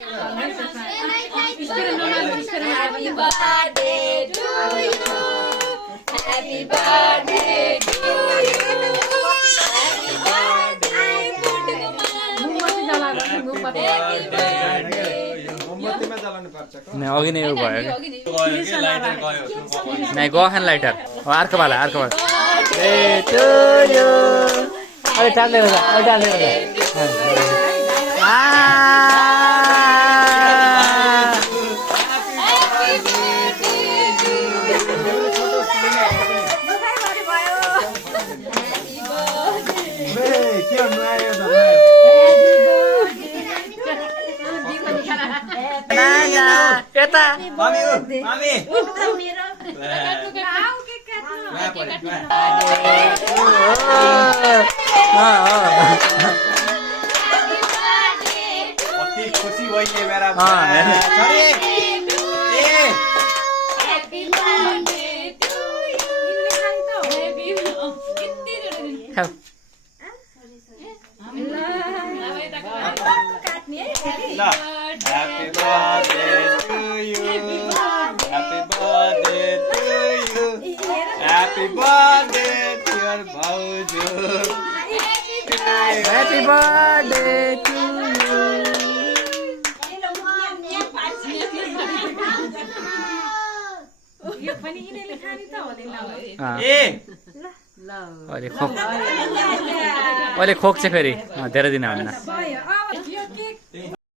Happy birthday to you. Happy birthday to you. Happy birthday अघि नै यो भयो नै गहन लाइटर अर्को वाला ए टु यु अरे टाल्दै होला यता मामी कति खुसी भइए मेरा Happy birthday to you. Happy birthday to you. Happy birthday dear Bauju. Happy birthday to you. यो पनि इनेले खानी त हुँदैन अहिले खोक चाहिँ फेरि धेरै दिन भन्दा भयो अब यो केक